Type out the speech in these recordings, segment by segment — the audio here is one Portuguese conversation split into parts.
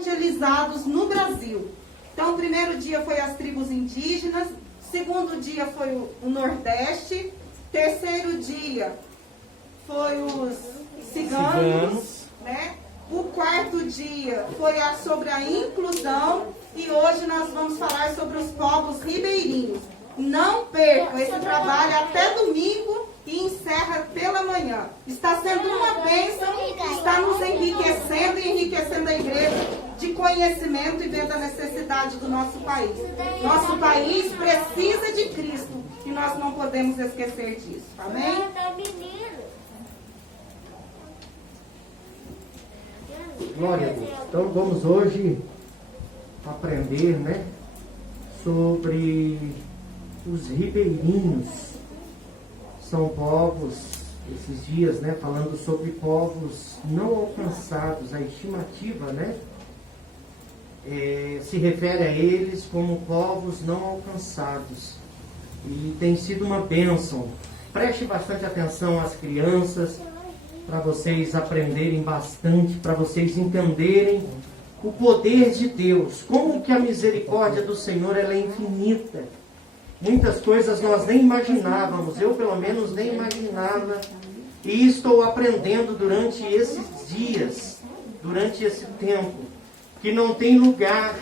evangelizados no Brasil. Então, o primeiro dia foi as tribos indígenas, segundo dia foi o Nordeste, terceiro dia foi os ciganos, né? O quarto dia foi sobre a inclusão e hoje nós vamos falar sobre os povos ribeirinhos. Não percam esse trabalho até domingo e encerra pela manhã. Está sendo uma bênção, está nos enriquecendo e enriquecendo a igreja de conhecimento e vendo a necessidade do nosso país. Nosso país precisa de Cristo e nós não podemos esquecer disso. Amém? Glória a Deus. Então vamos hoje aprender, né, sobre os ribeirinhos. São povos, esses dias, né, falando sobre povos não alcançados. A estimativa, né, se refere a eles como povos não alcançados. E tem sido uma bênção. Preste bastante atenção às crianças, para vocês aprenderem bastante, para vocês entenderem o poder de Deus, como que a misericórdia do Senhor ela é infinita. Muitas coisas nós nem imaginávamos, eu pelo menos nem imaginava, e estou aprendendo durante esses dias, durante esse tempo, que não tem lugar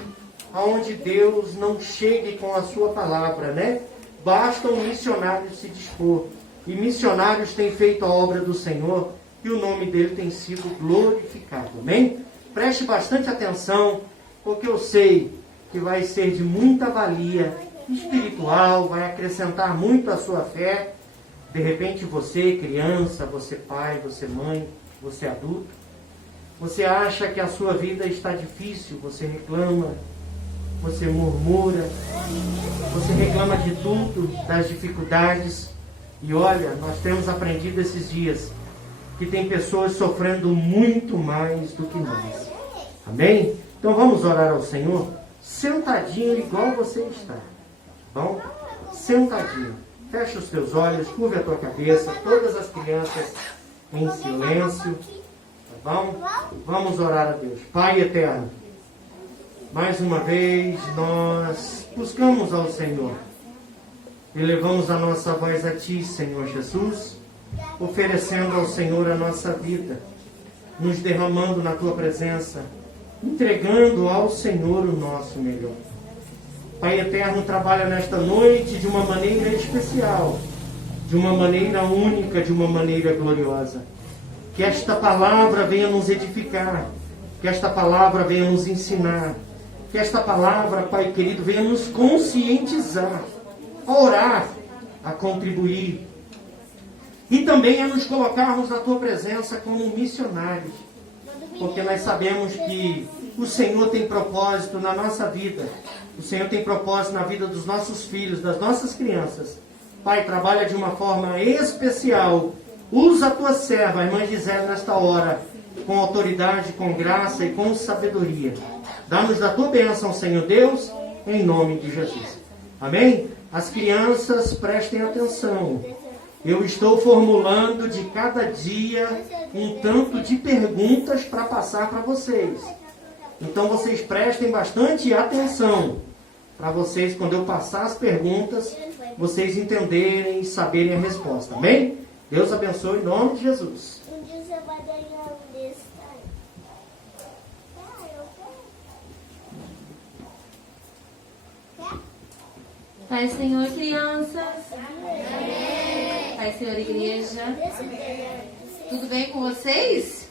onde Deus não chegue com a sua palavra, né? Basta um missionário se dispor, e missionários têm feito a obra do Senhor, e o nome dele tem sido glorificado, amém? Preste bastante atenção, porque eu sei que vai ser de muita valia espiritual, vai acrescentar muito à sua fé. De repente você, criança, você pai, você mãe, você adulto, você acha que a sua vida está difícil, você reclama, você murmura, você reclama de tudo, das dificuldades. E olha, nós temos aprendido esses dias que tem pessoas sofrendo muito mais do que nós. Amém? Então vamos orar ao Senhor, sentadinho igual você está. Bom? Sentadinho. Fecha os teus olhos, curva a tua cabeça, todas as crianças em silêncio. Tá bom? Vamos orar a Deus. Pai eterno, mais uma vez nós buscamos ao Senhor. Elevamos a nossa voz a Ti, Senhor Jesus, oferecendo ao Senhor a nossa vida, nos derramando na Tua presença, entregando ao Senhor o nosso melhor. Pai eterno, trabalha nesta noite de uma maneira especial, de uma maneira única, de uma maneira gloriosa. Que esta palavra venha nos edificar, que esta palavra venha nos ensinar, que esta palavra, Pai querido, venha nos conscientizar, a orar, a contribuir, e também a nos colocarmos na Tua presença como missionários, porque nós sabemos que o Senhor tem propósito na nossa vida, o Senhor tem propósito na vida dos nossos filhos, das nossas crianças. Pai, trabalha de uma forma especial, usa a Tua serva, a irmã Gisele, nesta hora, com autoridade, com graça e com sabedoria. Dá-nos da Tua bênção, Senhor Deus, em nome de Jesus. Amém? As crianças, prestem atenção. Eu estou formulando de cada dia um tanto de perguntas para passar para vocês. Então vocês prestem bastante atenção para vocês, quando eu passar as perguntas, vocês entenderem e saberem a resposta. Amém? Deus abençoe em nome de Jesus. Um dia você vai ganhar um desse, Pai, Senhor, crianças. Pai, Senhor, igreja. Tudo bem com vocês?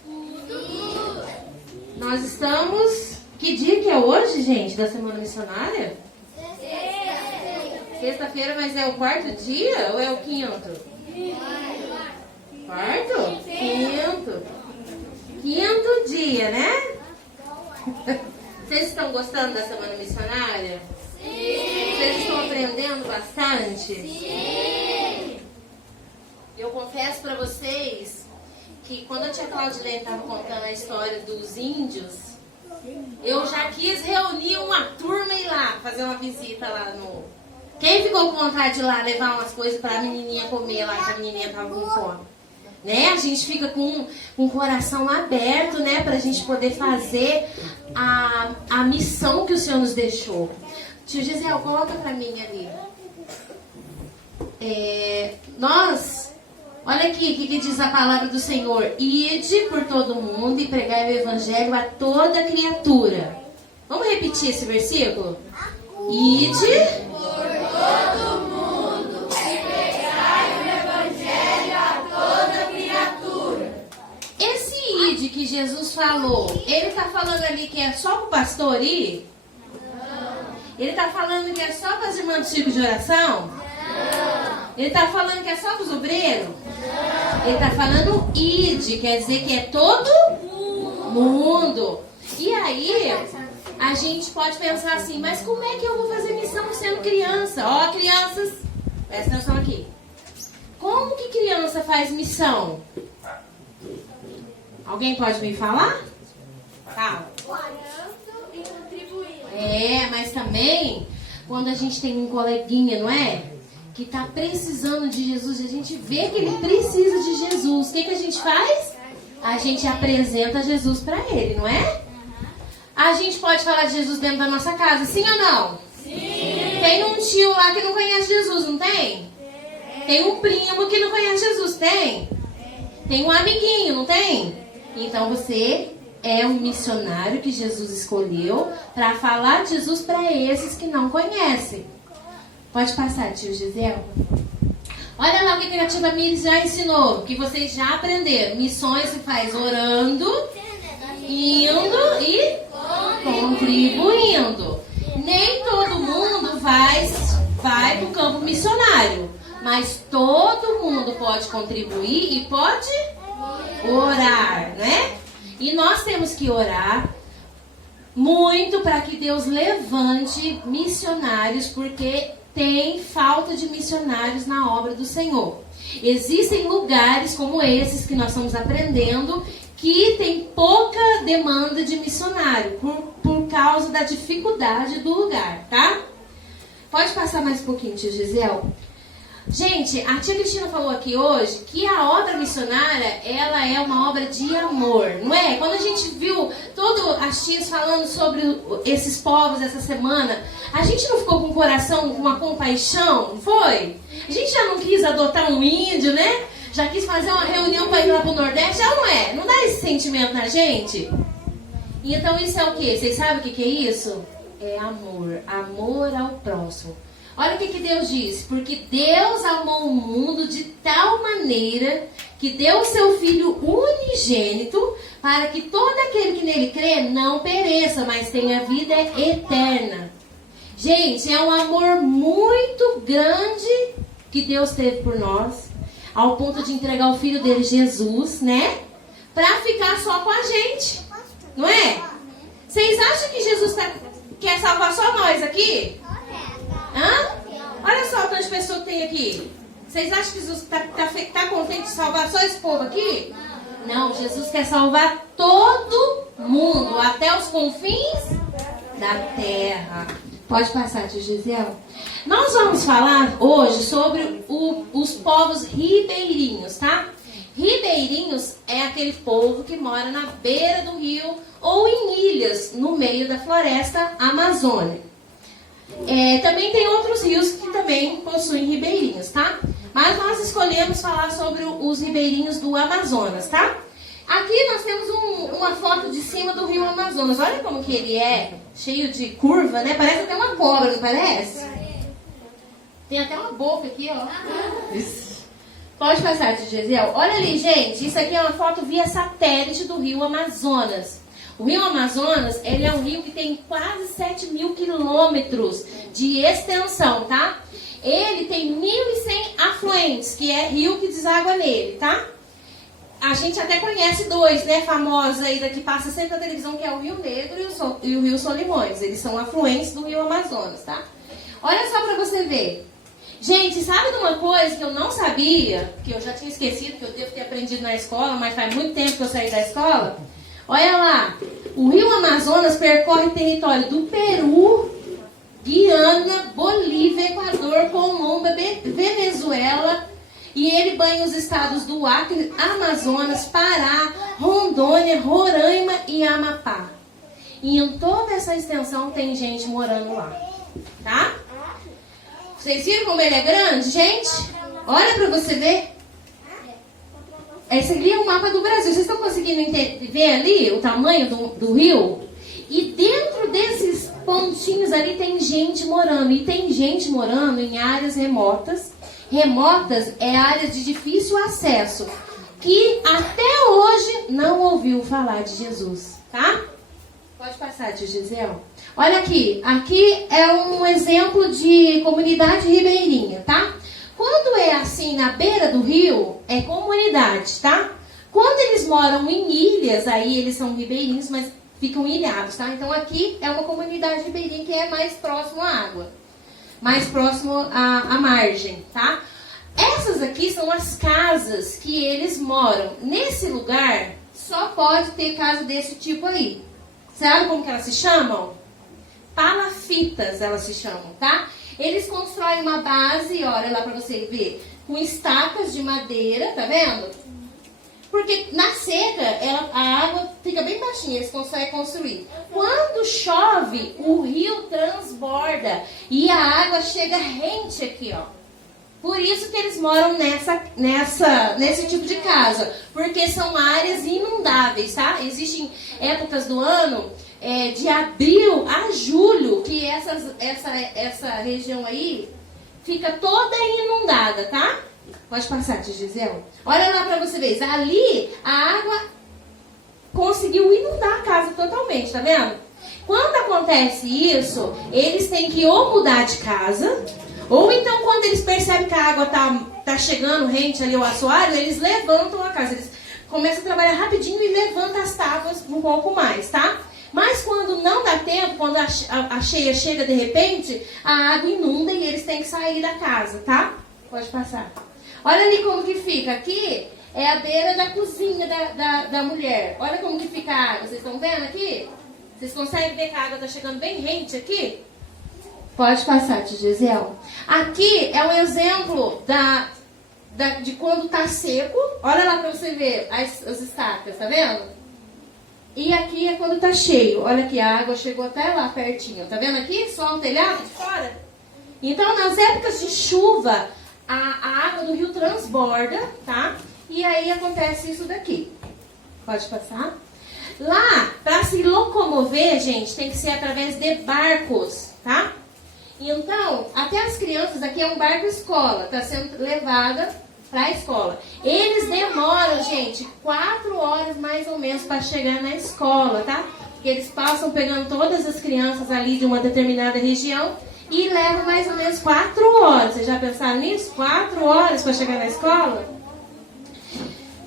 Nós estamos... Que dia que é hoje, gente, da Semana Missionária? Sexta-feira, mas é o quarto dia ou é o quinto? Quarto? Quinto dia, né? Vocês estão gostando da Semana Missionária? Sim! Vocês estão aprendendo bastante? Sim! Eu confesso para vocês que quando a tia Claudilene estava contando a história dos índios, eu já quis reunir uma turma e ir lá, fazer uma visita lá no... Quem ficou com vontade de ir lá levar umas coisas para a menininha comer lá, que a menininha estava com fome? Né? A gente fica com o coração aberto, né, para a gente poder fazer a a missão que o Senhor nos deixou. Tio Gisele, coloca para mim ali. Olha aqui o que diz a palavra do Senhor. Ide por todo mundo e pregai o evangelho a toda criatura. Vamos repetir esse versículo? Ide por todo mundo e pregai o evangelho a toda criatura. Esse ide que Jesus falou, ele está falando ali que é só para o pastor ir? Ele está falando que é só para as irmãs do círculo de oração? Ele está falando que é só para os obreiros? Ele está falando ide, quer dizer que é todo mundo. E aí, a gente pode pensar assim, mas como é que eu vou fazer missão sendo criança? Ó, crianças, presta atenção aqui. Como que criança faz missão? Alguém pode me falar? Fala. Orando e contribuindo. Mas também, quando a gente tem um coleguinha, não é? Que está precisando de Jesus, a gente vê que ele precisa de Jesus. O que a gente faz? A gente apresenta Jesus para ele, não é? A gente pode falar de Jesus dentro da nossa casa, sim ou não? Sim. Tem um tio lá que não conhece Jesus, não tem? Tem um primo que não conhece Jesus, tem? Tem um amiguinho, não tem? Então você é um missionário que Jesus escolheu para falar de Jesus para esses que não conhecem. Pode passar, tio Gisele. Olha lá o que a tia Mires já ensinou, que vocês já aprenderam. Missões se faz orando, indo e contribuindo. Nem todo mundo vai para o campo missionário, mas todo mundo pode contribuir e pode orar, né? E nós temos que orar muito para que Deus levante missionários, porque tem falta de missionários na obra do Senhor. Existem lugares como esses que nós estamos aprendendo que tem pouca demanda de missionário por causa da dificuldade do lugar, tá? Pode passar mais um pouquinho, tio Gisele? Gente, a tia Cristina falou aqui hoje que a obra missionária, ela é uma obra de amor, não é? Quando a gente viu todas as tias falando sobre esses povos essa semana, a gente não ficou com o coração, com uma compaixão, não foi? A gente já não quis adotar um índio, né? Já quis fazer uma reunião para ir lá pro Nordeste, já não é? Não dá esse sentimento na gente? Então isso é o quê? Vocês sabem o que é isso? É amor, amor ao próximo. Olha o que Deus diz. Porque Deus amou o mundo de tal maneira que deu o seu Filho unigênito para que todo aquele que nele crê não pereça, mas tenha vida eterna. Gente, é um amor muito grande que Deus teve por nós, ao ponto de entregar o Filho dele, Jesus, né? Para ficar só com a gente. Não é? Vocês acham que Jesus quer salvar só nós aqui? Hã? Olha só quantas pessoas tem aqui. Vocês acham que Jesus está contente de salvar só esse povo aqui? Não, Jesus quer salvar todo mundo, até os confins da terra. Pode passar, tio Gisele. Nós vamos falar hoje sobre os povos ribeirinhos, tá? Ribeirinhos é aquele povo que mora na beira do rio ou em ilhas, no meio da floresta amazônica. Também tem outros rios que também possuem ribeirinhos, tá? Mas nós escolhemos falar sobre os ribeirinhos do Amazonas, tá? Aqui nós temos uma foto de cima do rio Amazonas. Olha como que ele é, cheio de curva, né? Parece até uma cobra, não parece? Tem até uma boca aqui, ó. Pode passar, tio Gisele. Olha ali, gente. Isso aqui é uma foto via satélite do rio Amazonas. O rio Amazonas, ele é um rio que tem quase 7.000 quilômetros de extensão, tá? Ele tem 1.100 afluentes, que é rio que deságua nele, tá? A gente até conhece dois, né, famosos aí, que passa sempre na televisão, que é o Rio Negro e o Rio Solimões. Eles são afluentes do rio Amazonas, tá? Olha só pra você ver. Gente, sabe de uma coisa que eu não sabia, que eu já tinha esquecido, que eu devo ter aprendido na escola, mas faz muito tempo que eu saí da escola? Olha lá, o rio Amazonas percorre território do Peru, Guiana, Bolívia, Equador, Colômbia, Venezuela, e ele banha os estados do Acre, Amazonas, Pará, Rondônia, Roraima e Amapá. E em toda essa extensão tem gente morando lá, tá? Vocês viram como ele é grande, gente? Olha pra você ver. Esse ali é o mapa do Brasil. Vocês estão conseguindo ver ali o tamanho do rio? E dentro desses pontinhos ali tem gente morando. E tem gente morando em áreas remotas. Remotas é áreas de difícil acesso. Que até hoje não ouviu falar de Jesus, tá? Pode passar, tio Gisel. Olha aqui. Aqui é um exemplo de comunidade ribeirinha, tá? Quando é assim na beira do rio, é comunidade, tá? Quando eles moram em ilhas, aí eles são ribeirinhos, mas ficam ilhados, tá? Então aqui é uma comunidade ribeirinha que é mais próximo à água. Mais próximo à margem, tá? Essas aqui são as casas que eles moram. Nesse lugar, só pode ter casa desse tipo aí. Sabe como que elas se chamam? Palafitas, elas se chamam, tá? Eles constroem uma base, olha lá pra você ver, com estacas de madeira, tá vendo? Porque na seca, a água fica bem baixinha, eles conseguem construir. Quando chove, o rio transborda e a água chega rente aqui, ó. Por isso que eles moram nesse tipo de casa, porque são áreas inundáveis, tá? Existem épocas do ano, de abril a julho, que essa região aí fica toda inundada, tá? Pode passar, tia Gisele. Olha lá pra você ver. Ali, a água conseguiu inundar a casa totalmente, tá vendo? Quando acontece isso, eles têm que ou mudar de casa, ou então quando eles percebem que a água tá chegando rente ali ao assoalho, eles levantam a casa. Eles começam a trabalhar rapidinho e levantam as tábuas um pouco mais, tá? Mas quando não dá tempo, quando a cheia chega de repente, a água inunda e eles têm que sair da casa, tá? Pode passar. Olha ali como que fica. Aqui é a beira da cozinha da mulher. Olha como que fica a água. Vocês estão vendo aqui? Vocês conseguem ver que a água está chegando bem rente aqui? Pode passar, tia Gisele. Aqui é um exemplo de quando está seco. Olha lá para você ver as estacas, tá vendo? E aqui é quando está cheio. Olha aqui, a água chegou até lá pertinho. Tá vendo aqui? Só o telhado de fora. Então, nas épocas de chuva, a água do rio transborda, tá? E aí acontece isso daqui. Pode passar? Lá, para se locomover, gente, tem que ser através de barcos, tá? Então, até as crianças, aqui é um barco escola, está sendo levada para a escola. Eles demoram, gente, 4 horas mais ou menos para chegar na escola, tá? Porque eles passam pegando todas as crianças ali de uma determinada região e levam mais ou menos 4 horas. Vocês já pensaram nisso? 4 horas para chegar na escola?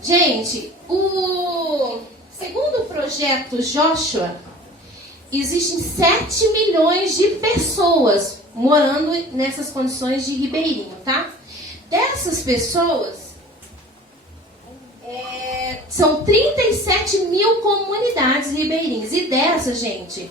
Gente, segundo o projeto Joshua, existem 7 milhões de pessoas morando nessas condições de ribeirinho, tá? Dessas pessoas, são 37 mil comunidades ribeirinhas. E dessas, gente,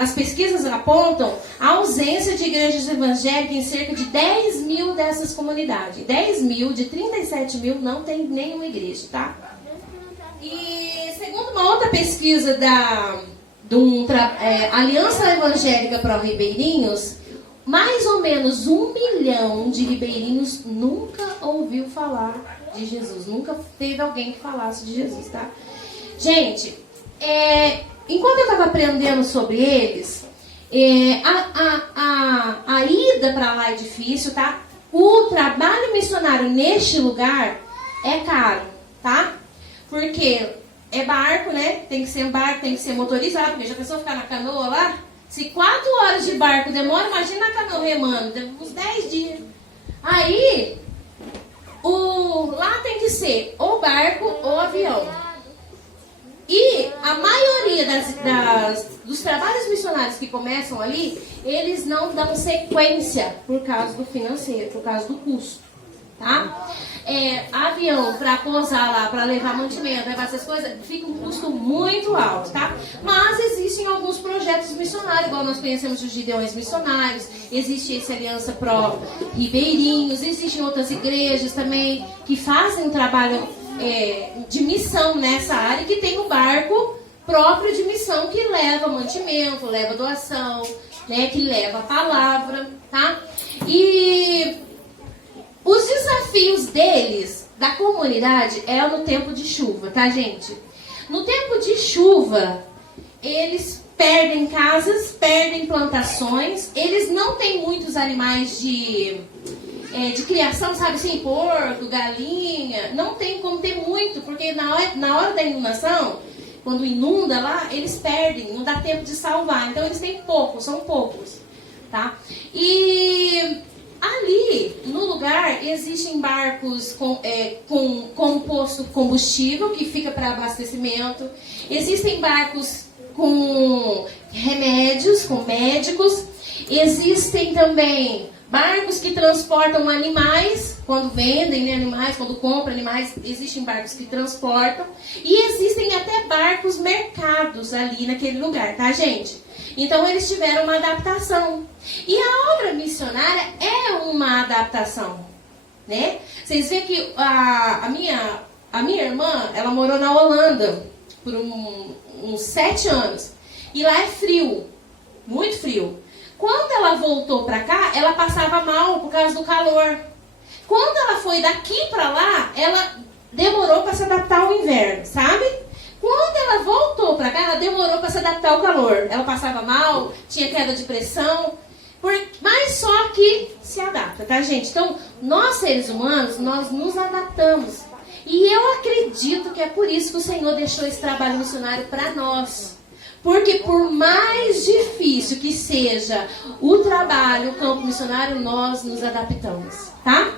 as pesquisas apontam a ausência de igrejas evangélicas em cerca de 10 mil dessas comunidades. 10 mil, de 37 mil, não tem nenhuma igreja, tá? E segundo uma outra pesquisa da Aliança Evangélica para Ribeirinhos, mais ou menos 1 milhão de ribeirinhos nunca ouviu falar de Jesus. Nunca teve alguém que falasse de Jesus, tá? Gente, enquanto eu estava aprendendo sobre eles, a ida para lá é difícil, tá? O trabalho missionário neste lugar é caro, tá? Porque é barco, né? Tem que ser um barco, tem que ser motorizado, porque já pensou ficar na canoa lá? Se 4 horas de barco demora, imagina a canoa remando, uns 10 dias. Aí, lá tem que ser ou barco ou avião. E a maioria dos trabalhos missionários que começam ali, eles não dão sequência por causa do financeiro, por causa do custo, tá? Avião para pousar lá, para levar mantimento, levar essas coisas, fica um custo muito alto, tá? Mas existem alguns projetos missionários, igual nós conhecemos os Gideões Missionários, existe esse Aliança Pro Ribeirinhos, existem outras igrejas também que fazem um trabalho de missão nessa área, que tem um barco próprio de missão, que leva mantimento, leva doação, né, que leva a palavra, tá? E os desafios deles, da comunidade, é no tempo de chuva, tá, gente? No tempo de chuva, eles perdem casas, perdem plantações, eles não têm muitos animais de criação, sabe assim, porco, galinha, não tem como ter muito, porque na hora da inundação, quando inunda lá, eles perdem, não dá tempo de salvar, então eles têm poucos, são poucos, tá? E ali, no lugar, existem barcos com posto combustível, que fica para abastecimento, existem barcos com remédios, com médicos, existem também barcos que transportam animais, quando vendem, né, animais, quando compram animais, existem barcos que transportam. E existem até barcos mercados ali naquele lugar, tá, gente? Então eles tiveram uma adaptação. E a obra missionária é uma adaptação, né? Vocês veem que a minha irmã, ela morou na Holanda por uns 7 anos. E lá é frio, muito frio. Quando ela voltou para cá, ela passava mal por causa do calor. Quando ela foi daqui para lá, ela demorou para se adaptar ao inverno, sabe? Quando ela voltou para cá, ela demorou para se adaptar ao calor. Ela passava mal, tinha queda de pressão, mas só que se adapta, tá, gente? Então, nós seres humanos, nós nos adaptamos. E eu acredito que é por isso que o Senhor deixou esse trabalho missionário para nós. Porque por mais difícil que seja o trabalho, o campo missionário, nós nos adaptamos, tá?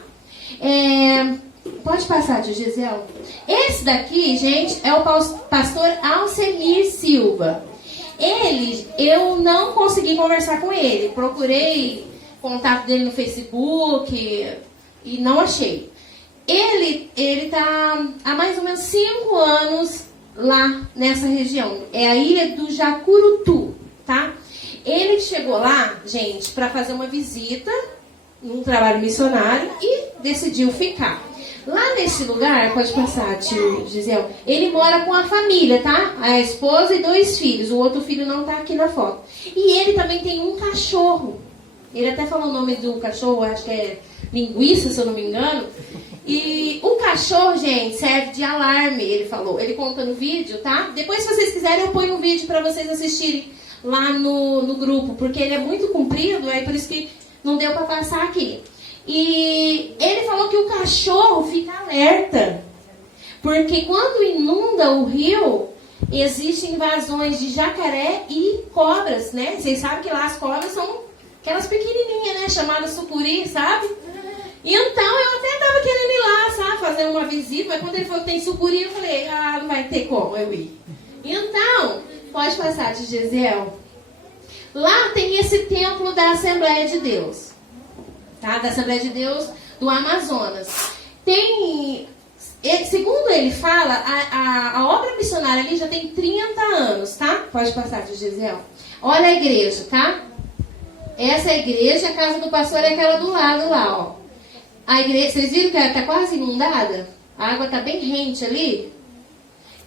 Pode passar, tio Gisel. Esse daqui, gente, é o pastor Alcemir Silva. Eu não consegui conversar com ele. Procurei contato dele no Facebook e não achei. Ele tá há mais ou menos 5 anos lá nessa região. É a ilha do Jacurutu, tá? Ele chegou lá, gente, para fazer uma visita num trabalho missionário e decidiu ficar. Lá nesse lugar, pode passar, tio Gisel, ele mora com a família, tá? A esposa e 2 filhos. O outro filho não tá aqui na foto. E ele também tem um cachorro. Ele até falou o nome do cachorro, acho que é linguiça, se eu não me engano. E o cachorro, gente, serve de alarme, ele falou. Ele conta no vídeo, tá? Depois, se vocês quiserem, eu ponho um vídeo para vocês assistirem lá no grupo, porque ele é muito comprido, é por isso que não deu para passar aqui. E ele falou que o cachorro fica alerta, porque quando inunda o rio, existem invasões de jacaré e cobras, né? Vocês sabem que lá as cobras são aquelas pequenininhas, né? Chamadas sucuri, sabe? Então, eu até estava querendo ir lá, sabe? Fazer uma visita, mas quando ele falou que tem sucuri, eu falei, não vai ter como eu ir. Então, pode passar, tio Gisel. Lá tem esse templo da Assembleia de Deus, tá? Da Assembleia de Deus do Amazonas. Segundo ele fala, a obra missionária ali já tem 30 anos, tá? Pode passar, tio Gisel. Olha a igreja, tá? Essa é a igreja, a casa do pastor é aquela do lado lá, ó. A igreja, vocês viram que ela está quase inundada? A água está bem rente ali.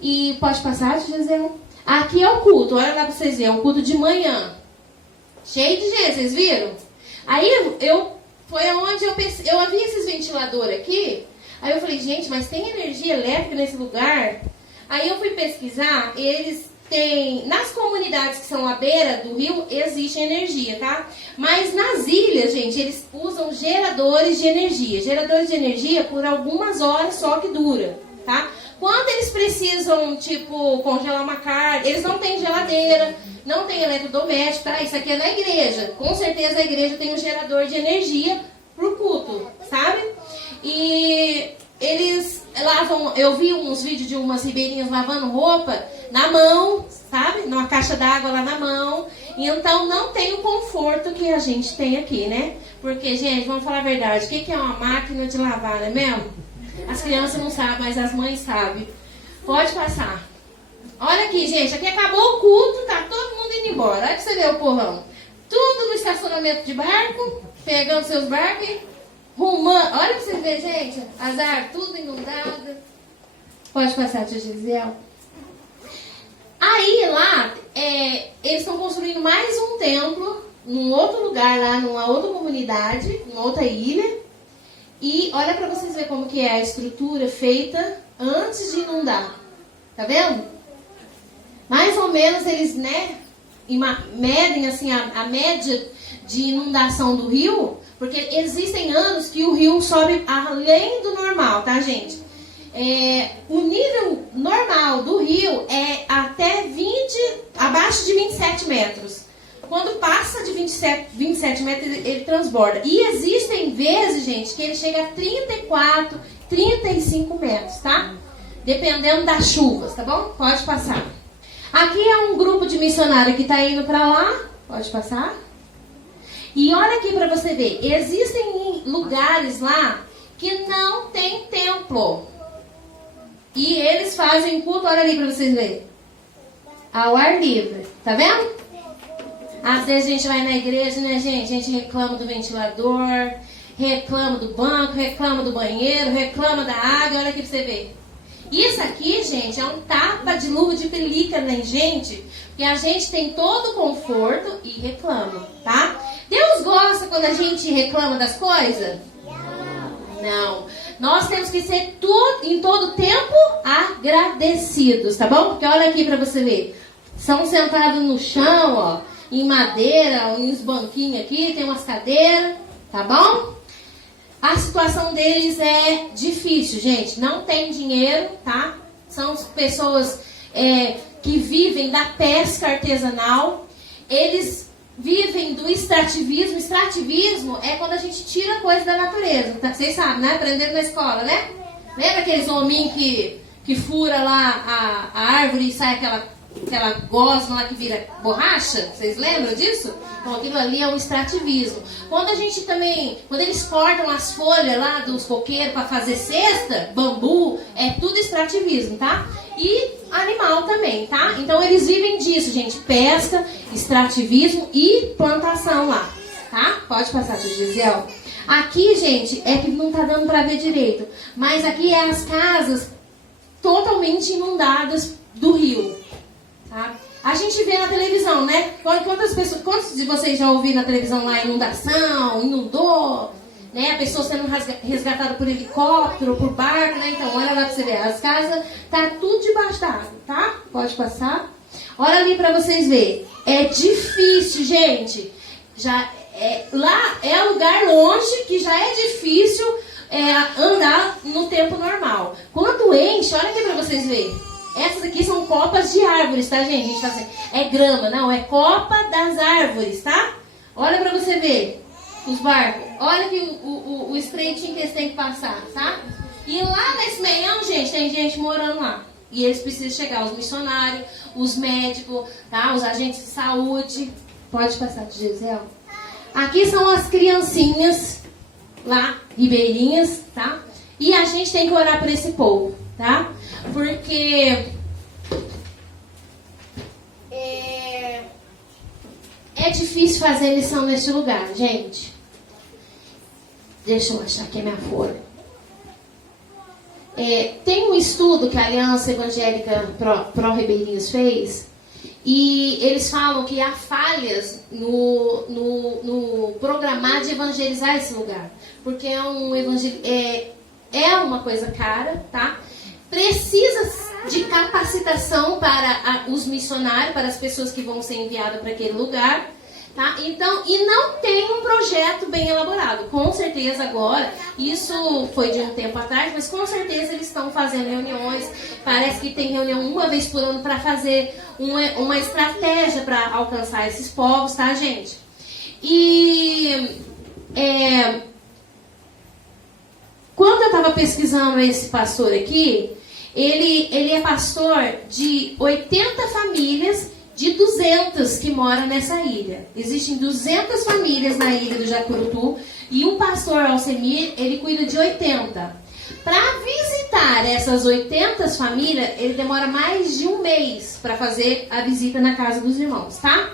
E pode passar, tio Gisel? Aqui é o culto, olha lá para vocês verem, é o culto de manhã. Cheio de gente, vocês viram? Aí foi aonde eu vi esses ventiladores aqui. Aí eu falei, gente, mas tem energia elétrica nesse lugar? Aí eu fui pesquisar, eles têm, nas comunidades que são à beira do rio, existe energia, tá? Mas nas ilhas, gente, eles usam geradores de energia. Geradores de energia por algumas horas só que dura, tá? Quando eles precisam, tipo, congelar uma carne, eles não têm geladeira, não tem eletrodoméstico, tá? Isso aqui é na igreja. Com certeza a igreja tem um gerador de energia pro culto, sabe? E eles lavam, eu vi uns vídeos de umas ribeirinhas lavando roupa na mão, sabe? Numa caixa d'água lá na mão. E então não tem o conforto que a gente tem aqui, né? Porque, gente, vamos falar a verdade, o que é uma máquina de lavar, não é mesmo? As crianças não sabem, mas as mães sabem. Pode passar. Olha aqui, gente, aqui acabou o culto, tá todo mundo indo embora. Olha pra você ver o porrão. Tudo no estacionamento de barco, pegando seus barcos e rumando. Olha pra você ver, gente, as árvores tudo inundadas. Pode passar, tia Gisel. Aí lá, eles estão construindo mais um templo, num outro lugar lá, numa outra comunidade, numa outra ilha. E olha para vocês verem como que é a estrutura feita antes de inundar. Tá vendo? Mais ou menos eles, né, medem assim, a média de inundação do rio, porque existem anos que o rio sobe além do normal, tá, gente? O nível normal do rio é até abaixo de 27 metros. Quando passa de 27 metros, ele transborda. E existem vezes, gente, que ele chega a 34, 35 metros, tá? Dependendo das chuvas, tá bom? Pode passar. Aqui é um grupo de missionários que está indo para lá. Pode passar. E olha aqui para você ver. Existem lugares lá que não tem templo. E eles fazem culto, olha ali para vocês verem. Ao ar livre. Tá vendo? Às vezes a gente vai na igreja, né, gente? A gente reclama do ventilador, reclama do banco, reclama do banheiro, reclama da água. Olha aqui pra você ver. Isso aqui, gente, é um tapa de luva de pelica, né, gente? Porque a gente tem todo o conforto e reclama, tá? Deus gosta quando a gente reclama das coisas? Não. Nós temos que ser em todo tempo agradecidos, tá bom? Porque olha aqui pra você ver. São sentados no chão, ó. Em madeira, uns banquinhos aqui, tem umas cadeiras, tá bom? A situação deles é difícil, gente. Não tem dinheiro, tá? São pessoas que vivem da pesca artesanal. Eles vivem do extrativismo. Extrativismo é quando a gente tira coisa da natureza. Tá? Vocês sabem, né? Aprenderam na escola, né? Lembra aqueles hominhos que fura lá a árvore e sai aquela gosma lá que vira borracha? Vocês lembram disso? Então aquilo ali é um extrativismo. Quando eles cortam as folhas lá dos coqueiros para fazer cesta, bambu, é tudo extrativismo, tá? E animal também, tá? Então eles vivem disso, gente. Pesca, extrativismo e plantação lá, tá? Pode passar, tia Gisele. Aqui, gente, é que não tá dando para ver direito. Mas aqui é as casas totalmente inundadas do rio. Tá? A gente vê na televisão, né? Quantos de vocês já ouviram na televisão lá inundação, inundou, né? A pessoa sendo resgatada por helicóptero, por barco, né? Então, olha lá pra você ver. As casas tá tudo debaixo da água, tá? Pode passar. Olha ali pra vocês verem. É difícil, gente. Lá é lugar longe que já é difícil andar no tempo normal. Quando enche, olha aqui pra vocês verem. Essas aqui são copas de árvores, tá, gente? A gente tá assim, é grama, não, é copa das árvores, tá? Olha pra você ver os barcos. Olha aqui o estreitinho que eles têm que passar, tá? E lá nesse meião, gente, tem gente morando lá. E eles precisam chegar, os missionários, os médicos, tá? Os agentes de saúde. Pode passar, Gisele. Aqui são as criancinhas lá, ribeirinhas, tá? E a gente tem que orar por esse povo, tá? Porque é difícil fazer lição nesse lugar, gente. Deixa eu achar aqui a minha folha. Tem um estudo que a Aliança Evangélica Pro Ribeirinhos fez, e eles falam que há falhas no programar de evangelizar esse lugar, porque é uma coisa cara, tá? Precisa de capacitação para os missionários, para as pessoas que vão ser enviadas para aquele lugar, tá? Então, e não tem um projeto bem elaborado. Com certeza agora, isso foi de um tempo atrás, mas com certeza eles estão fazendo reuniões. Parece que tem reunião uma vez por ano para fazer uma estratégia para alcançar esses povos, tá, gente? E quando eu estava pesquisando esse pastor aqui, ele é pastor de 80 famílias de 200 que moram nessa ilha. Existem 200 famílias na ilha do Jacurutu e o pastor Alcemir, ele cuida de 80. Para visitar essas 80 famílias, ele demora mais de um mês para fazer a visita na casa dos irmãos, tá?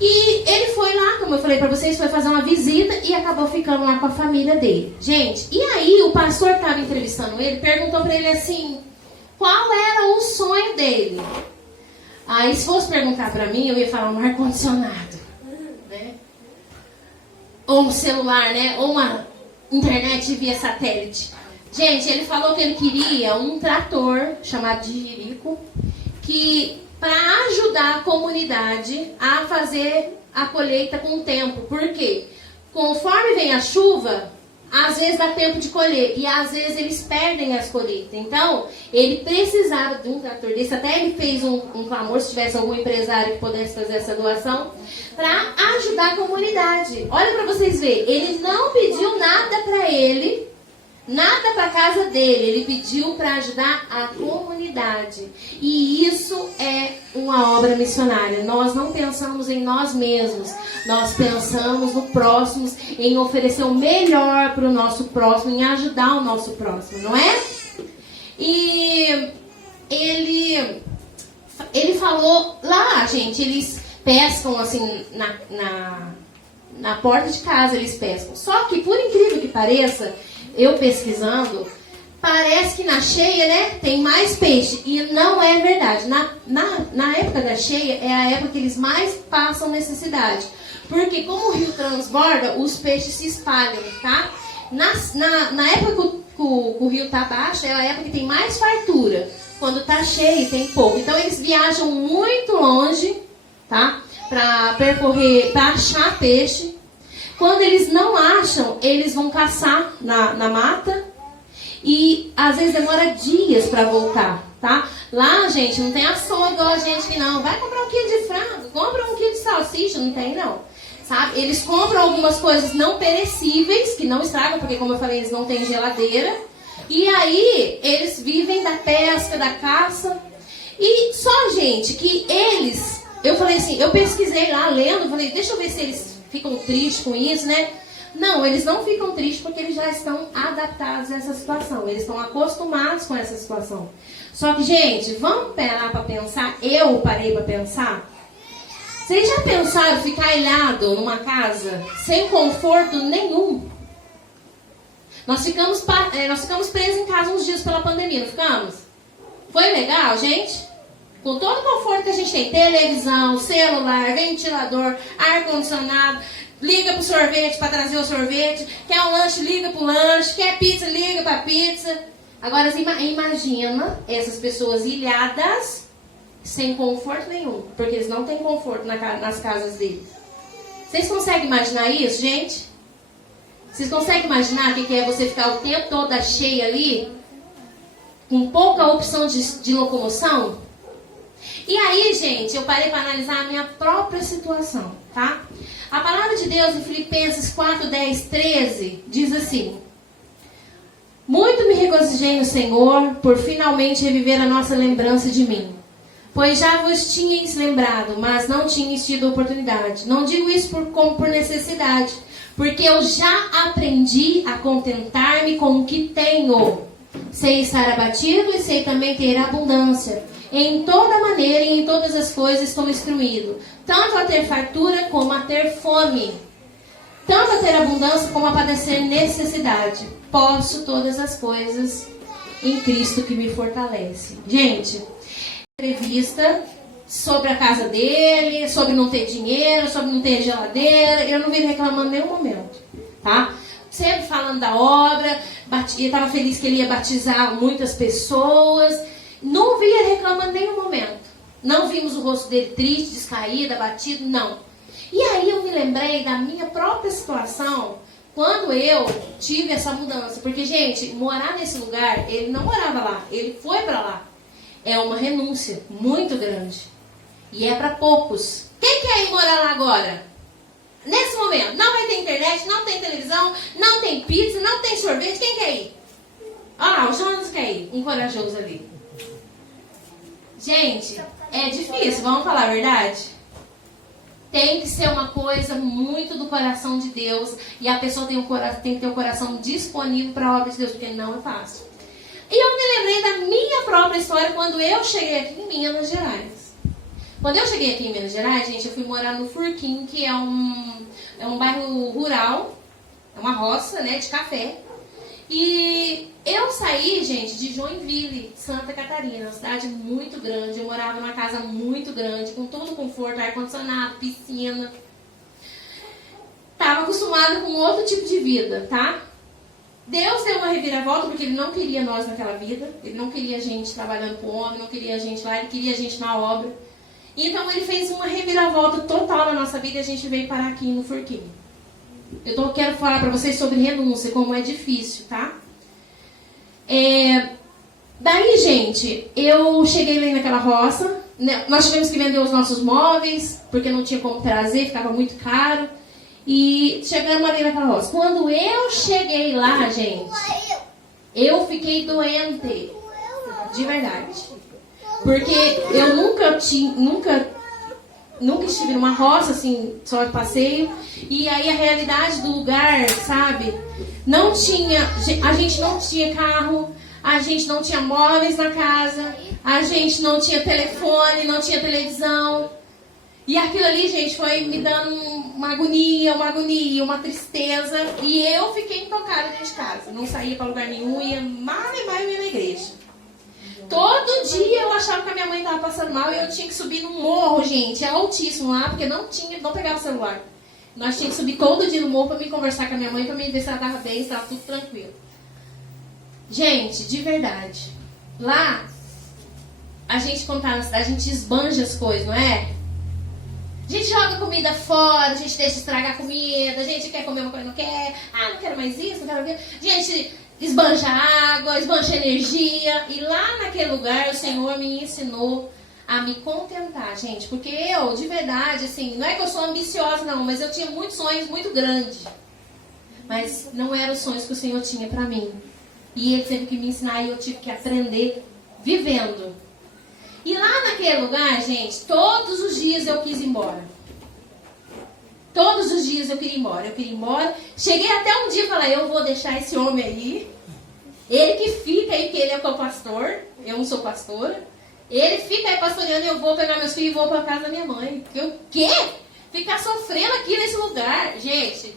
E ele foi lá, como eu falei para vocês, foi fazer uma visita e acabou ficando lá com a família dele. Gente, e aí o pastor estava entrevistando ele, perguntou para ele assim: qual era o sonho dele. Aí, se fosse perguntar para mim, eu ia falar um ar-condicionado, né? Ou um celular, né? Ou uma internet via satélite. Gente, ele falou que ele queria um trator chamado de Jirico, que para ajudar a comunidade a fazer a colheita com o tempo. Por quê? Conforme vem a chuva, às vezes dá tempo de colher e às vezes eles perdem as colheitas. Então, ele precisava de um trator desse. Até ele fez um clamor, se tivesse algum empresário que pudesse fazer essa doação, para ajudar a comunidade. Olha para vocês verem, ele não pediu nada para ele, nada para a casa dele. Ele pediu para ajudar a comunidade. E isso é uma obra missionária. Nós não pensamos em nós mesmos. Nós pensamos no próximo, em oferecer o melhor para o nosso próximo, em ajudar o nosso próximo, não é? E ele falou lá, gente, eles pescam assim na porta de casa, eles pescam. Só que, por incrível que pareça, eu pesquisando, parece que na cheia, né, tem mais peixe. E não é verdade. Na época da cheia é a época que eles mais passam necessidade. Porque como o rio transborda, os peixes se espalham, tá? Na época que o rio tá baixo, é a época que tem mais fartura. Quando tá cheio, tem pouco. Então eles viajam muito longe, tá? Para percorrer, para achar peixe. Quando eles não acham, eles vão caçar na mata. E às vezes demora dias para voltar, tá? Lá, gente, não tem açougue igual a gente que não. Vai comprar 1 quilo de frango, compra 1 quilo de salsicha, não tem não. Sabe? Eles compram algumas coisas não perecíveis, que não estragam, porque como eu falei, eles não têm geladeira. E aí, eles vivem da pesca, da caça. E só, gente, que eles... Eu falei assim, eu pesquisei lá, lendo, falei, deixa eu ver se eles ficam tristes com isso, né? Não, eles não ficam tristes porque eles já estão adaptados a essa situação. Eles estão acostumados com essa situação. Só que, gente, vamos parar para pensar. Eu parei para pensar. Vocês já pensaram ficar ilhado numa casa sem conforto nenhum? Nós ficamos presos em casa uns dias pela pandemia, não ficamos? Foi legal, gente? Com todo o conforto que a gente tem. Televisão, celular, ventilador, ar-condicionado. Liga pro sorvete para trazer o sorvete. Quer um lanche, liga pro lanche. Quer pizza, liga pra pizza. Agora, imagina essas pessoas ilhadas sem conforto nenhum. Porque eles não têm conforto nas casas deles. Vocês conseguem imaginar isso, gente? Vocês conseguem imaginar o que é você ficar o tempo todo cheio ali? Com pouca opção de locomoção? E aí, gente, eu parei para analisar a minha própria situação, tá? A palavra de Deus em Filipenses 4, 10, 13 diz assim: muito me regozijei no Senhor por finalmente reviver a nossa lembrança de mim. Pois já vos tinhais lembrado, mas não tinhais tido oportunidade. Não digo isso como por necessidade, porque eu já aprendi a contentar-me com o que tenho. Sei estar abatido e sei também ter abundância. Em toda maneira e em todas as coisas estou instruído, tanto a ter fartura como a ter fome, tanto a ter abundância como a padecer necessidade. Posso todas as coisas em Cristo que me fortalece. Gente, entrevista sobre a casa dele, sobre não ter dinheiro, sobre não ter geladeira. Eu não vi ele reclamando em nenhum momento, tá? Sempre falando da obra, ele estava feliz que ele ia batizar muitas pessoas. Não vi ele reclamando em nenhum momento. Não vimos o rosto dele triste, descaído, abatido, não. E aí eu me lembrei da minha própria situação quando eu tive essa mudança. Porque, gente, morar nesse lugar, ele não morava lá, ele foi para lá. É uma renúncia muito grande. E é para poucos. Quem quer ir morar lá agora? Nesse momento, não vai ter internet, não tem televisão, não tem pizza, não tem sorvete. Quem quer ir? Ah, o Jonas quer ir, um corajoso ali. Gente, é difícil, vamos falar a verdade? Tem que ser uma coisa muito do coração de Deus. E a pessoa tem que ter o coração disponível para a obra de Deus, porque não é fácil. E eu me lembrei da minha própria história quando eu cheguei aqui em Minas Gerais. Quando eu cheguei aqui em Minas Gerais, gente, eu fui morar no Furquim, que é um bairro rural, é uma roça, né, de café. E Eu saí, gente, de Joinville, Santa Catarina, uma cidade muito grande. Eu morava numa casa muito grande, com todo o conforto, ar-condicionado, piscina. Estava acostumada com outro tipo de vida, tá? Deus deu uma reviravolta porque Ele não queria nós naquela vida. Ele não queria a gente trabalhando com o homem, não queria a gente lá, Ele queria a gente na obra. Então Ele fez uma reviravolta total na nossa vida e a gente veio parar aqui no Forquinho. Quero falar para vocês sobre renúncia, como é difícil, tá? Daí, gente, eu cheguei lá naquela roça, né? Nós tivemos que vender os nossos móveis, porque não tinha como trazer, ficava muito caro. E chegamos ali naquela roça. Quando eu cheguei lá, gente, eu fiquei doente. De verdade. Porque eu nunca estive numa roça, assim, só de passeio. E aí a realidade do lugar, sabe? A gente não tinha carro, a gente não tinha móveis na casa, a gente não tinha telefone, não tinha televisão. E aquilo ali, gente, foi me dando uma agonia, uma tristeza. E eu fiquei intocada dentro de casa. Não saía para lugar nenhum, ia mal e mal na igreja. Todo dia eu achava que a minha mãe estava passando mal e eu tinha que subir no morro, gente, altíssimo lá, porque não pegava celular. Nós tínhamos que subir todo dia no morro para me conversar com a minha mãe, para me ver se ela estava bem, se estava tudo tranquilo. Gente, de verdade, lá, a gente, quando tá na cidade, a gente esbanja as coisas, não é? A gente joga comida fora, a gente deixa estragar a comida, a gente quer comer uma coisa, não quer, não quero mais isso, não quero aquilo. Gente, esbanja água, esbanja energia. E lá naquele lugar o Senhor me ensinou a me contentar, gente. Porque eu, de verdade, assim, não é que eu sou ambiciosa, não, mas eu tinha muitos sonhos muito grandes. Mas não eram os sonhos que o Senhor tinha pra mim. E Ele teve que me ensinar e eu tive que aprender vivendo. E lá naquele lugar, gente, todos os dias eu quis ir embora. Todos os dias eu queria ir embora. Cheguei até um dia e falei, eu vou deixar esse homem aí. Ele que fica aí, porque ele é o pastor. Eu não sou pastora. Ele fica aí pastoreando e eu vou pegar meus filhos e vou para casa da minha mãe. Porque o quê? Ficar sofrendo aqui nesse lugar. Gente,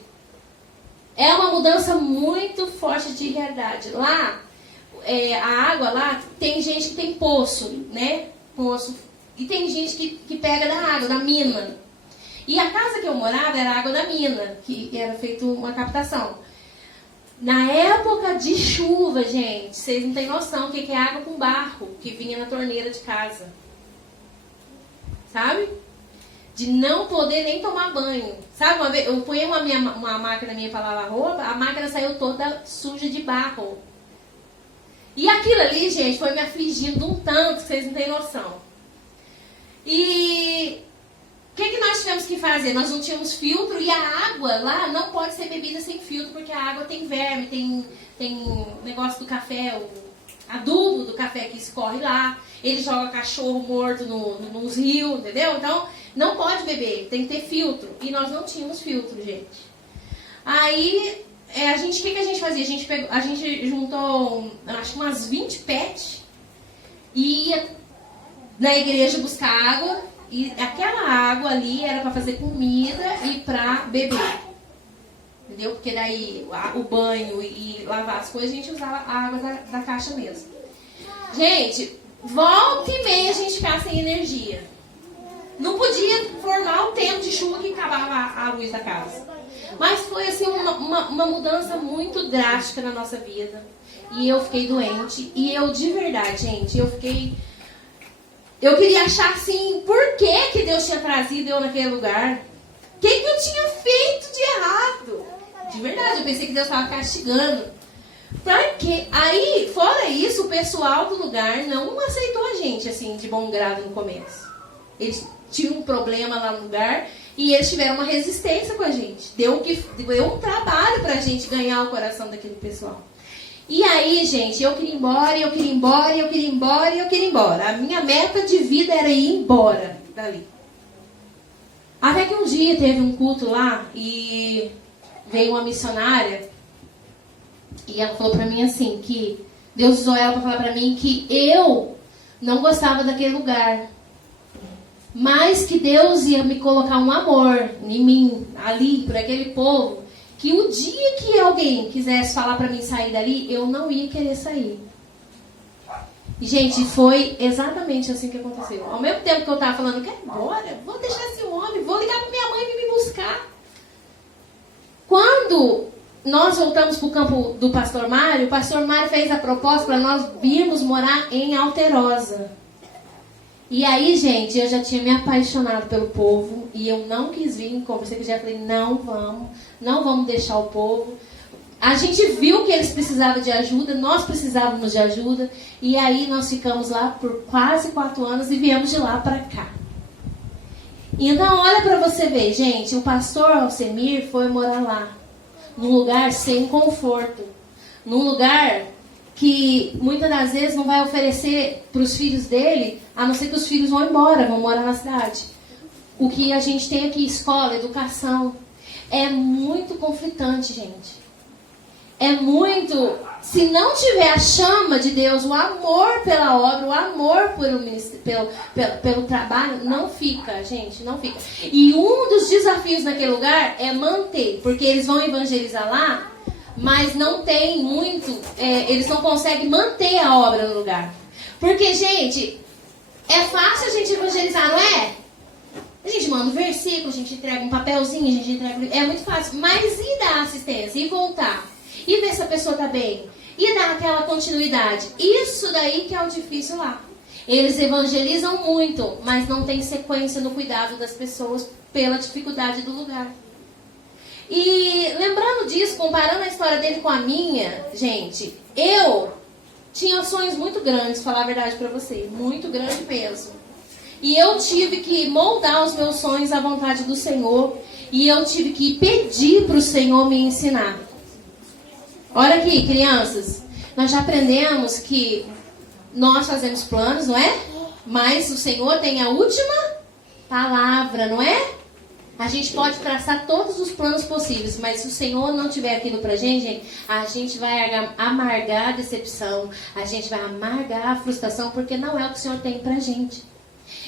é uma mudança muito forte de realidade. Lá, a água lá, tem gente que tem poço, né? Poço. E tem gente que pega da água, da mina. E a casa que eu morava era a água da mina, que era feita uma captação. Na época de chuva, gente, vocês não têm noção o que é água com barro, que vinha na torneira de casa. Sabe? De não poder nem tomar banho. Sabe, uma vez eu ponho uma máquina minha para lavar roupa, a máquina saiu toda suja de barro. E aquilo ali, gente, foi me afligindo um tanto que vocês não têm noção. E o que nós tivemos que fazer? Nós não tínhamos filtro e a água lá não pode ser bebida sem filtro, porque a água tem verme, tem negócio do café, o adubo do café que escorre lá. Ele joga cachorro morto nos rios, entendeu? Então, não pode beber, tem que ter filtro. E nós não tínhamos filtro, gente. Aí, o que a gente fazia? A gente juntou, acho que umas 20 pets e ia na igreja buscar água. E aquela água ali era para fazer comida e para beber. Entendeu? Porque daí o banho e lavar as coisas, a gente usava a água da caixa mesmo. Gente, volta e meia a gente ficava sem energia. Não podia formar o tempo de chuva que acabava a luz da casa. Mas foi assim uma mudança muito drástica na nossa vida. E eu fiquei doente. E eu, de verdade, gente, eu queria achar assim, por que Deus tinha trazido eu naquele lugar? O que eu tinha feito de errado? De verdade, eu pensei que Deus estava castigando. Porque aí, fora isso, o pessoal do lugar não aceitou a gente, assim, de bom grado no começo. Eles tinham um problema lá no lugar e eles tiveram uma resistência com a gente. Deu um trabalho pra gente ganhar o coração daquele pessoal. E aí, gente, eu queria ir embora. A minha meta de vida era ir embora dali. Até que um dia teve um culto lá e veio uma missionária e ela falou pra mim assim, que Deus usou ela pra falar pra mim que eu não gostava daquele lugar, mas que Deus ia me colocar um amor em mim, ali, por aquele povo, que o dia que alguém quisesse falar para mim sair dali, eu não ia querer sair. E, gente, foi exatamente assim que aconteceu. Ao mesmo tempo que eu estava falando, quero ir embora, vou deixar esse homem, vou ligar para minha mãe vir me buscar. Quando nós voltamos para o campo do pastor Mário, o pastor Mário fez a proposta para nós virmos morar em Alterosa. E aí, gente, eu já tinha me apaixonado pelo povo e eu não quis vir, conversei com o Jeff, falei, não vamos deixar o povo. A gente viu que eles precisavam de ajuda, nós precisávamos de ajuda, e aí nós ficamos lá por quase 4 anos e viemos de lá para cá. Então, olha para você ver, gente, o pastor Alcemir foi morar lá, num lugar sem conforto, num lugar que muitas das vezes não vai oferecer para os filhos dele, a não ser que os filhos vão embora, vão morar na cidade. O que a gente tem aqui, escola, educação, é muito conflitante, gente. É muito... Se não tiver a chama de Deus, o amor pela obra, o amor pelo trabalho, não fica, gente, não fica. E um dos desafios naquele lugar é manter, porque eles vão evangelizar lá, mas não tem muito, eles não conseguem manter a obra no lugar. Porque, gente, é fácil a gente evangelizar, não é? A gente manda um versículo, a gente entrega um papelzinho, a gente entrega... É muito fácil. Mas e dar assistência? E voltar? E ver se a pessoa está bem? E dar aquela continuidade? Isso daí que é o difícil lá. Eles evangelizam muito, mas não tem sequência no cuidado das pessoas pela dificuldade do lugar. E lembrando disso, comparando a história dele com a minha, gente, eu tinha sonhos muito grandes, falar a verdade para você, muito grande mesmo. E eu tive que moldar os meus sonhos à vontade do Senhor, e eu tive que pedir para o Senhor me ensinar. Olha aqui, crianças, nós já aprendemos que nós fazemos planos, não é? Mas o Senhor tem a última palavra, não é? A gente pode traçar todos os planos possíveis, mas se o Senhor não tiver aquilo pra gente, a gente vai amargar a decepção, a gente vai amargar a frustração, porque não é o que o Senhor tem pra gente.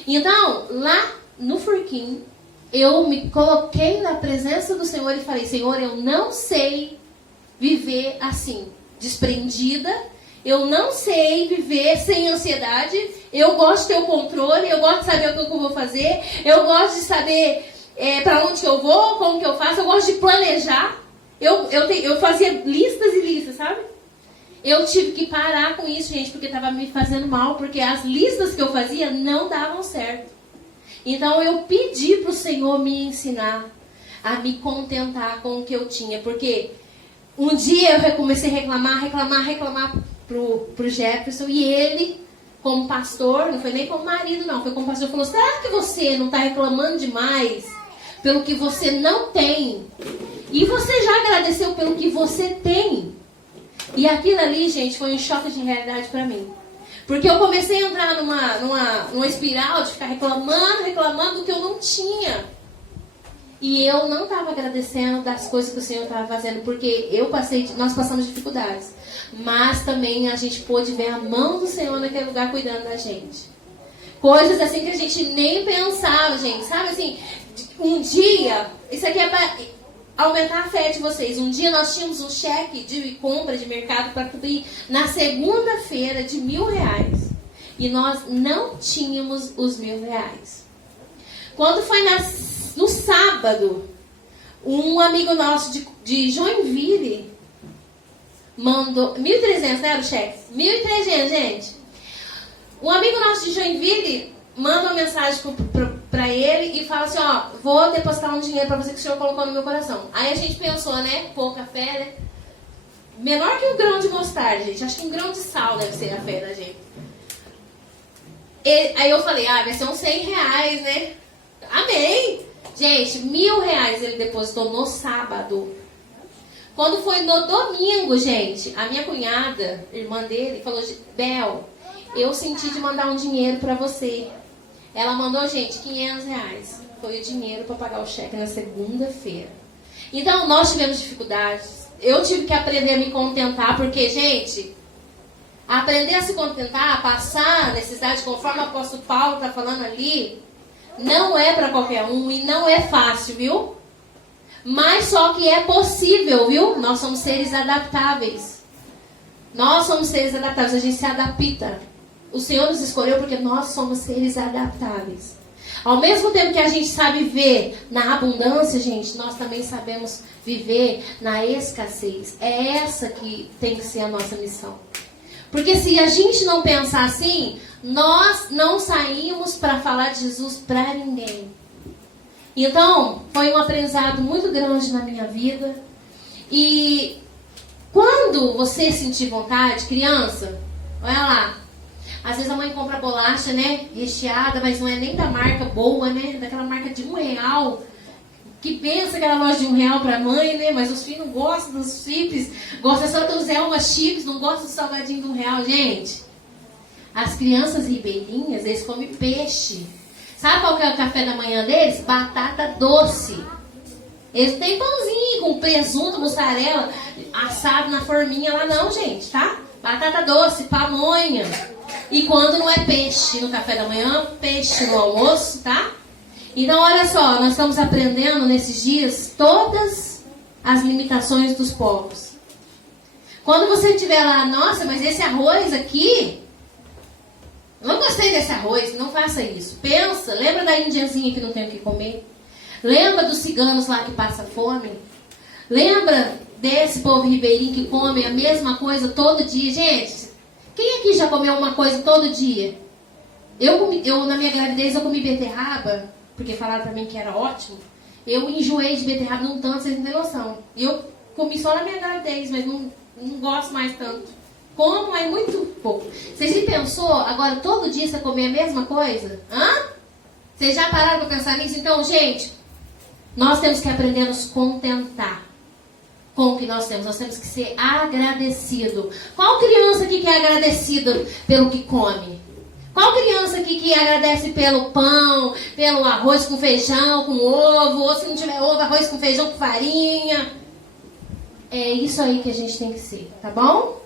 Então, lá no Furquim, eu me coloquei na presença do Senhor e falei, Senhor, eu não sei viver assim, desprendida, eu não sei viver sem ansiedade, eu gosto de ter o controle, eu gosto de saber o que eu vou fazer, eu gosto de saber para onde que eu vou, como que eu faço, eu gosto de planejar, eu fazia listas e listas, sabe? Eu tive que parar com isso, gente, porque estava me fazendo mal, porque as listas que eu fazia não davam certo. Então eu pedi para o Senhor me ensinar a me contentar com o que eu tinha, porque um dia eu comecei a reclamar pro Jefferson, e ele, como pastor, não foi nem como marido não, foi como pastor, falou, será que você não está reclamando demais pelo que você não tem? E você já agradeceu pelo que você tem? E aquilo ali, gente, foi um choque de realidade para mim. Porque eu comecei a entrar numa espiral de ficar reclamando do que eu não tinha. E eu não estava agradecendo das coisas que o Senhor estava fazendo, porque nós passamos dificuldades. Mas também a gente pôde ver a mão do Senhor naquele lugar cuidando da gente. Coisas assim que a gente nem pensava, gente. Sabe assim, um dia, isso aqui é para aumentar a fé de vocês. Um dia nós tínhamos um cheque de compra de mercado para cobrir na segunda-feira de R$1.000. E nós não tínhamos os R$1.000. Quando foi no sábado, um amigo nosso de Joinville mandou 1.300, né, o cheque? 1.300, gente. Um amigo nosso de Joinville manda uma mensagem pra ele e fala assim, ó, vou depositar um dinheiro pra você que o Senhor colocou no meu coração. Aí a gente pensou, né, pouca fé, né? Menor que um grão de mostarda, gente. Acho que um grão de sal deve ser a fé da gente. Aí eu falei, vai ser uns R$100, né? Amém! Gente, R$1.000 ele depositou no sábado. Quando foi no domingo, gente, a minha cunhada, irmã dele, falou, Bel, eu senti de mandar um dinheiro pra você. Ela mandou, gente, R$500. Foi o dinheiro para pagar o cheque na segunda-feira. Então, nós tivemos dificuldades. Eu tive que aprender a me contentar, porque, gente, aprender a se contentar, a passar a necessidade, conforme o apóstolo Paulo está falando ali, não é para qualquer um e não é fácil, viu? Mas só que é possível, viu? Nós somos seres adaptáveis. Nós somos seres adaptáveis, a gente se adapta. O Senhor nos escolheu porque nós somos seres adaptáveis. Ao mesmo tempo que a gente sabe viver na abundância, gente, nós também sabemos viver na escassez. É essa que tem que ser a nossa missão. Porque se a gente não pensar assim, nós não saímos para falar de Jesus para ninguém. Então, foi um aprendizado muito grande na minha vida. E quando você sentir vontade, criança, olha lá. Às vezes a mãe compra bolacha, né, recheada, mas não é nem da marca boa, né, daquela marca de R$1, que pensa aquela loja de R$1 para a mãe, né, mas os filhos não gostam dos chips, gostam só dos Elma chips, não gostam do salgadinho de R$1, gente. As crianças ribeirinhas, eles comem peixe. Sabe qual que é o café da manhã deles? Batata doce. Eles têm pãozinho com presunto, mussarela, assado na forminha lá não, gente, tá? Batata doce, pamonha. E quando não é peixe no café da manhã, peixe no almoço, tá? Então, olha só, nós estamos aprendendo nesses dias todas as limitações dos povos. Quando você estiver lá, nossa, mas esse arroz aqui, não gostei desse arroz, não faça isso. Pensa, lembra da indiazinha que não tem o que comer? Lembra dos ciganos lá que passa fome? Lembra desse povo ribeirinho que come a mesma coisa todo dia? Gente, quem aqui já comeu uma coisa todo dia? Eu na minha gravidez, eu comi beterraba, porque falaram pra mim que era ótimo. Eu enjoei de beterraba num tanto, vocês não têm noção. Eu comi só na minha gravidez, mas não gosto mais tanto. Como, mas muito pouco. Vocês se pensou, agora todo dia você comer a mesma coisa? Hã? Vocês já pararam pra pensar nisso? Então, gente, nós temos que aprender a nos contentar com o que nós temos. Nós temos que ser agradecido. Qual criança aqui que é agradecida pelo que come? Qual criança aqui que agradece pelo pão, pelo arroz com feijão, com ovo, ou se não tiver ovo, arroz com feijão com farinha? É isso aí que a gente tem que ser, tá bom?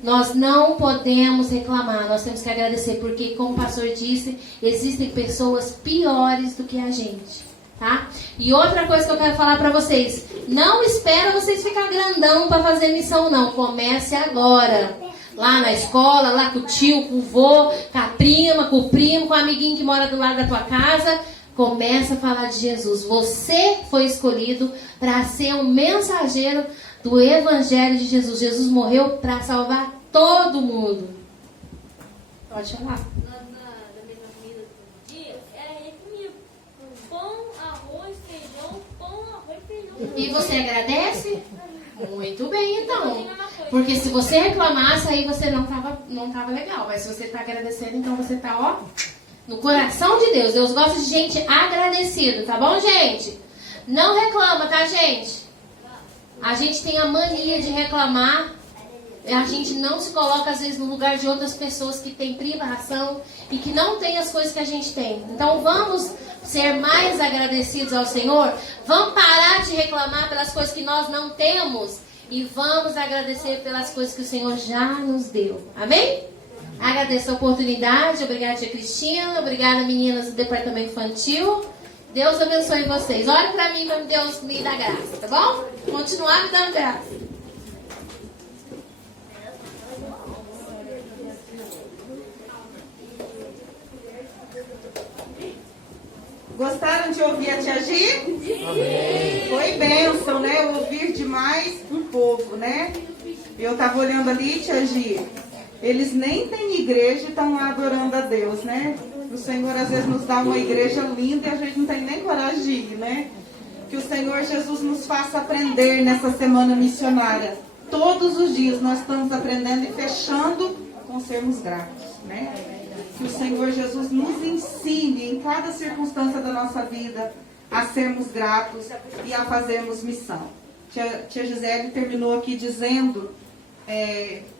Nós não podemos reclamar, nós temos que agradecer, porque, como o pastor disse, existem pessoas piores do que a gente, tá? E outra coisa que eu quero falar pra vocês, não espera vocês ficar grandão pra fazer missão, não. Comece agora. Lá na escola, lá com o tio, com o vô, com a prima, com o primo, com o amiguinho que mora do lado da tua casa. Começa a falar de Jesus. Você foi escolhido para ser um mensageiro do Evangelho de Jesus. Jesus morreu para salvar todo mundo. Pode falar. Da mesma comida todo dia, era ele comia pão, arroz, feijão, pão, arroz, feijão. E você agradece? Muito bem, então. Porque se você reclamasse, aí você não tava legal. Mas se você está agradecendo, então você está, ó, no coração de Deus. Deus gosta de gente agradecida, tá bom, gente? Não reclama, tá, gente? A gente tem a mania de reclamar. A gente não se coloca, às vezes, no lugar de outras pessoas que têm privação e que não têm as coisas que a gente tem. Então, vamos ser mais agradecidos ao Senhor. Vamos parar de reclamar pelas coisas que nós não temos e vamos agradecer pelas coisas que o Senhor já nos deu. Amém? Agradeço a oportunidade. Obrigada, tia Cristina. Obrigada, meninas do departamento infantil. Deus abençoe vocês. Olha pra mim, para Deus me dar graça, tá bom? Continuar me dando graça. Gostaram de ouvir a tia Gi? Amém. Foi bênção, né? Ouvir demais um povo, né? Eu estava olhando ali, tia Gi, eles nem têm igreja e estão lá adorando a Deus, né? O Senhor às vezes nos dá uma igreja linda e a gente não tem nem coragem de ir, né? Que o Senhor Jesus nos faça aprender nessa semana missionária. Todos os dias nós estamos aprendendo e fechando com sermos gratos, né? Que o Senhor Jesus nos ensine em cada circunstância da nossa vida a sermos gratos e a fazermos missão. Tia Gisele terminou aqui dizendo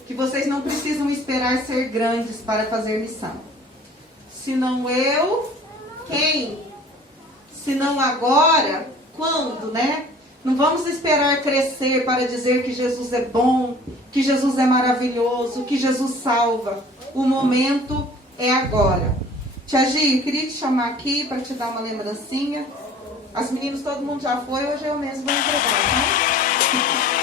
que vocês não precisam esperar ser grandes para fazer missão. Se não eu, quem? Se não agora, quando, né? Não vamos esperar crescer para dizer que Jesus é bom, que Jesus é maravilhoso, que Jesus salva. O momento é agora. Tia Gi, eu queria te chamar aqui para te dar uma lembrancinha. As meninas, todo mundo já foi, hoje eu mesmo vou entregar, tá?